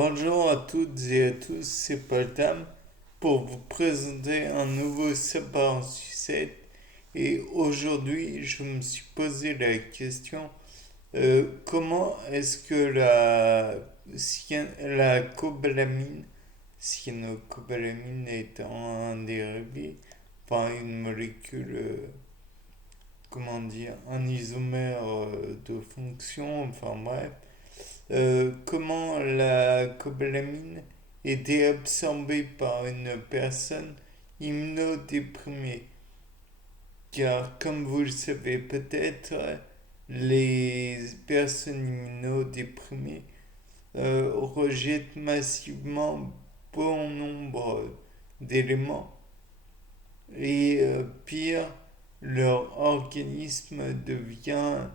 Bonjour à toutes et à tous, c'est Paul Tam pour vous présenter un nouveau savoir en sucette. Et aujourd'hui, je me suis posé la question comment est-ce que la cobalamine, cyanocobalamin étant un dérivé, enfin une molécule, comment dire, un isomère de fonction, enfin bref, comment la cobalamine était absorbée par une personne immunodéprimée. Car comme vous le savez peut-être, les personnes immunodéprimées rejettent massivement bon nombre d'éléments et pire, leur organisme devient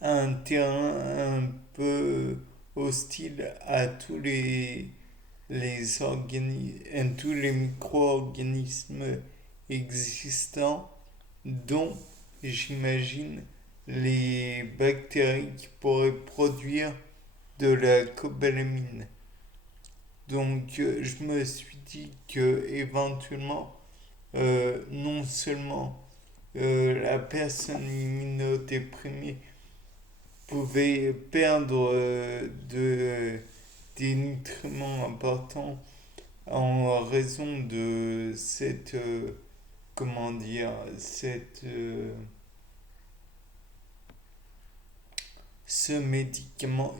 un terrain un peu hostile à tous les micro-organismes existants, dont j'imagine les bactéries qui pourraient produire de la cobalamine. Donc je me suis dit que éventuellement, non seulement la personne immunodéprimée pouvait perdre des nutriments importants en raison de comment dire, ce médicament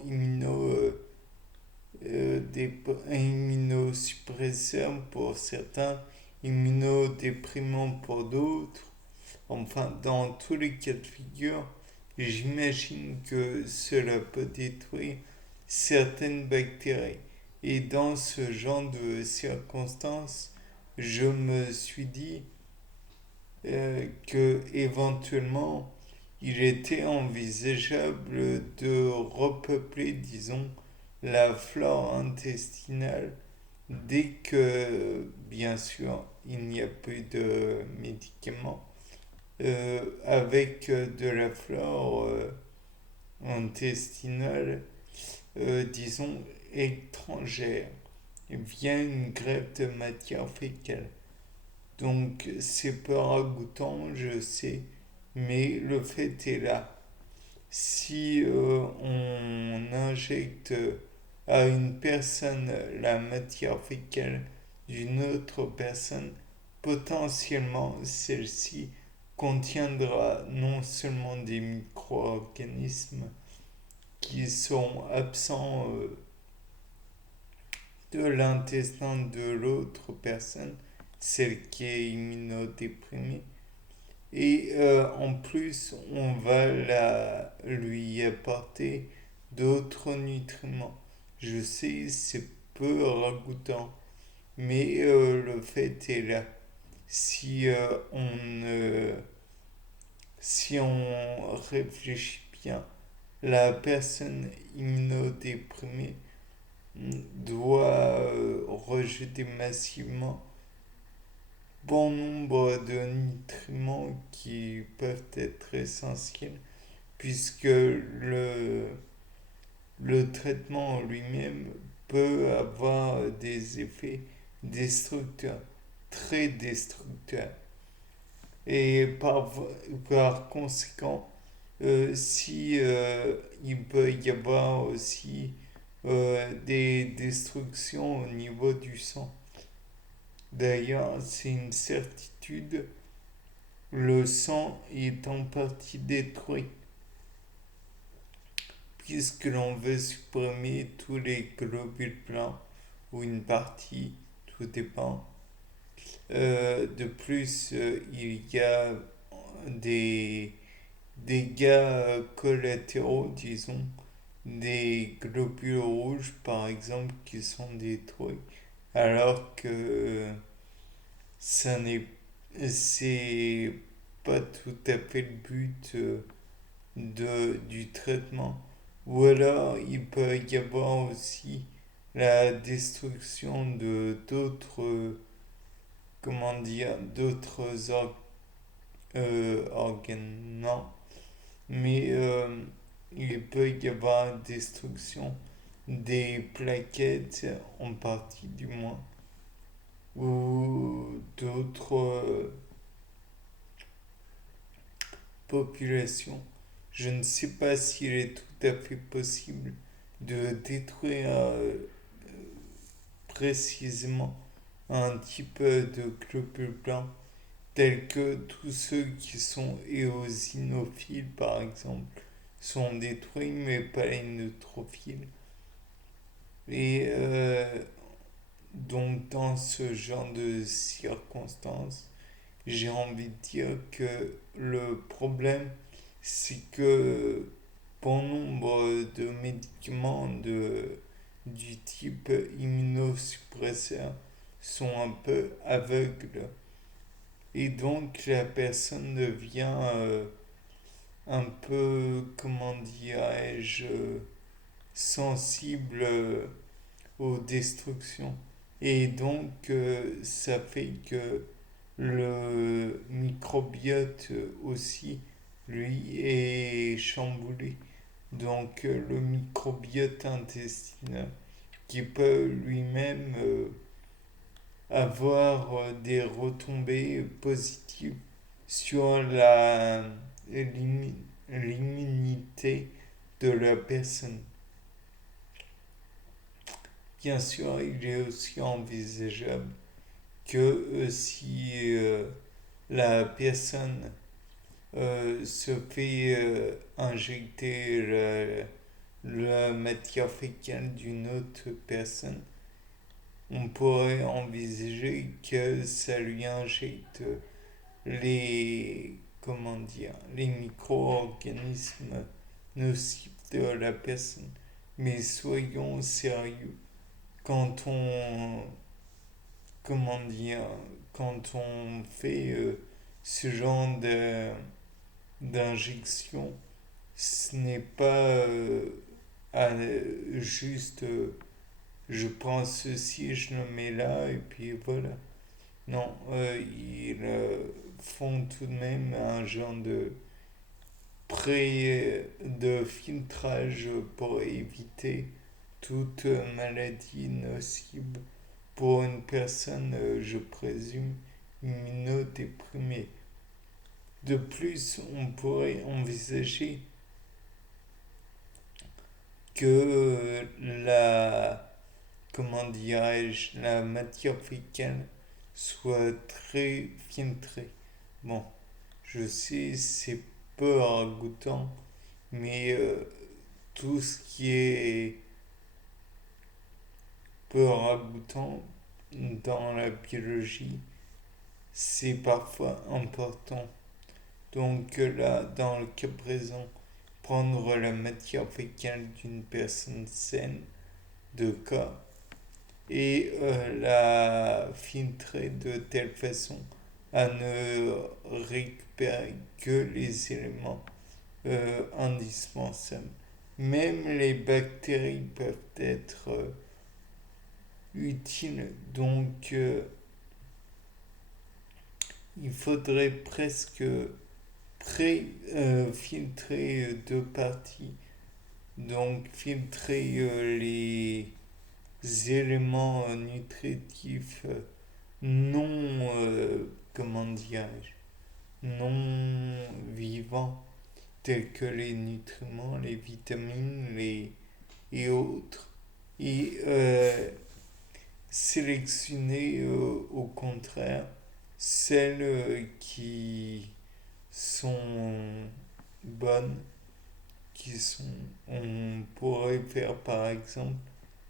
immunosuppresseur pour certains, immunodéprimant pour d'autres. Enfin, dans tous les cas de figure, j'imagine que cela peut détruire certaines bactéries. Et dans ce genre de circonstances, je me suis dit que éventuellement il était envisageable de repeupler, disons, la flore intestinale dès que, bien sûr, il n'y a plus de médicaments, avec de la flore intestinale, disons, étrangère, via une greffe de matière fécale. Donc c'est peu ragoûtant, je sais, mais le fait est là. Si on injecte à une personne la matière fécale d'une autre personne, potentiellement celle-ci contiendra non seulement des micro-organismes qui sont absents de l'intestin de l'autre personne, celle qui est immunodéprimée, et en plus on va lui apporter d'autres nutriments. Je sais, c'est peu ragoûtant, mais le fait est là. Si si on réfléchit bien, la personne immunodéprimée doit rejeter massivement bon nombre de nutriments qui peuvent être essentiels puisque le traitement lui-même peut avoir des effets destructeurs, très destructeurs. Et par conséquent, si il peut y avoir aussi des destructions au niveau du sang. D'ailleurs, c'est une certitude, le sang est en partie détruit puisque l'on veut supprimer tous les globules blancs ou une partie, tout dépend. De plus, il y a des dégâts collatéraux, disons, des globules rouges par exemple qui sont détruits alors que ça n'est c'est pas tout à fait le but du traitement. Ou alors il peut y avoir aussi la destruction de d'autres, comment dire, d'autres organes. Non, mais il peut y avoir une destruction des plaquettes, en partie du moins, ou d'autres populations. Je ne sais pas s'il est tout à fait possible de détruire précisément un type de globule blanc, tels que tous ceux qui sont éosinophiles, par exemple, sont détruits, mais pas les neutrophiles. Et donc, dans ce genre de circonstances, j'ai envie de dire que le problème, c'est que bon nombre de médicaments du type immunosuppresseur sont un peu aveugles. Et donc la personne devient un peu, comment dirais-je, sensible aux destructions. Et donc ça fait que le microbiote aussi, lui, est chamboulé. Donc le microbiote intestinal qui peut lui-même avoir des retombées positives sur l'immunité de la personne. Bien sûr, il est aussi envisageable que si la personne se fait injecter la matière fécale d'une autre personne, on pourrait envisager que ça lui injecte comment dire, les micro-organismes nocifs de la personne. Mais soyons sérieux, quand on, comment dire, quand on fait ce genre d'injection, ce n'est pas juste je prends ceci, je le mets là et puis voilà. Non, ils font tout de même un genre de filtrage pour éviter toute maladie nocive pour une personne, je présume, immunodéprimée. De plus, on pourrait envisager que comment dirais-je, la matière fécale soit très filtrée. Bon, je sais, c'est peu ragoûtant, mais tout ce qui est peu ragoûtant dans la biologie, c'est parfois important. Donc là, dans le cas présent, prendre la matière fécale d'une personne saine, de cas, et la filtrer de telle façon à ne récupérer que les éléments indispensables. Même les bactéries peuvent être utiles, donc il faudrait presque filtrer deux parties, donc filtrer les éléments nutritifs non, comment dirais-je, non vivants, tels que les nutriments, les vitamines et autres, et sélectionner au contraire celles qui sont bonnes, on pourrait faire par exemple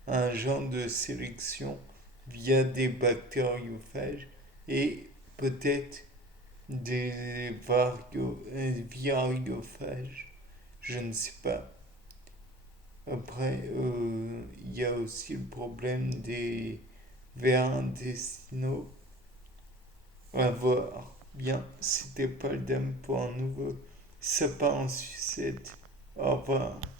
un genre de sélection via des bactériophages et peut-être des variophages, je ne sais pas. Après, il y a aussi le problème des vers intestinaux. À voir. Bien, c'était pas le dame pour un nouveau sapin en sucette. Au revoir.